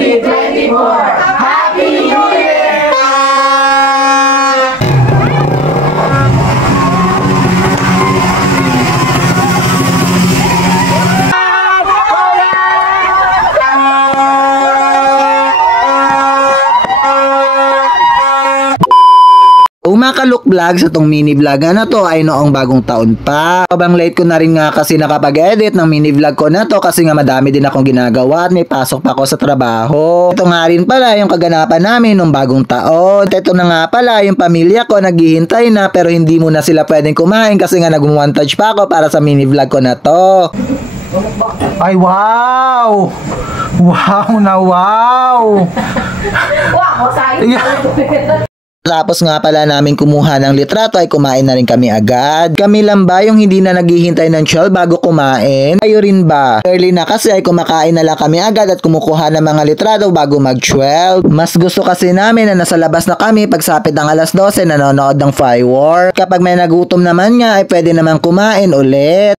2024! Happy New Year! Umakalok vlog sa tong mini vlog na to ay noong bagong taon pa. Sobrang late ko na rin nga kasi nakapag-edit ng mini vlog ko na to kasi nga madami din akong ginagawa at may pasok pa ako sa trabaho. Ito nga rin pala yung kaganapan namin noong bagong taon. Ito na nga pala yung pamilya ko naghihintay na pero hindi muna sila pwedeng kumain kasi nga nag-montage pa ako para sa mini vlog ko na to. Ay wow! Wow na wow! Wow, sayang! Tapos nga pala namin kumuha ng litrato ay kumain na rin kami agad. Kami lang ba yung hindi na naghihintay ng 12 bago kumain? Kayo rin ba? Early na kasi ay kumakain na lang kami agad at kumukuha ng mga litrato bago mag-12. Mas gusto kasi namin na nasa labas na kami pagsapit ng alas 12 nanonood ng firework. Kapag may nagutom naman nga ay pwede naman kumain ulit.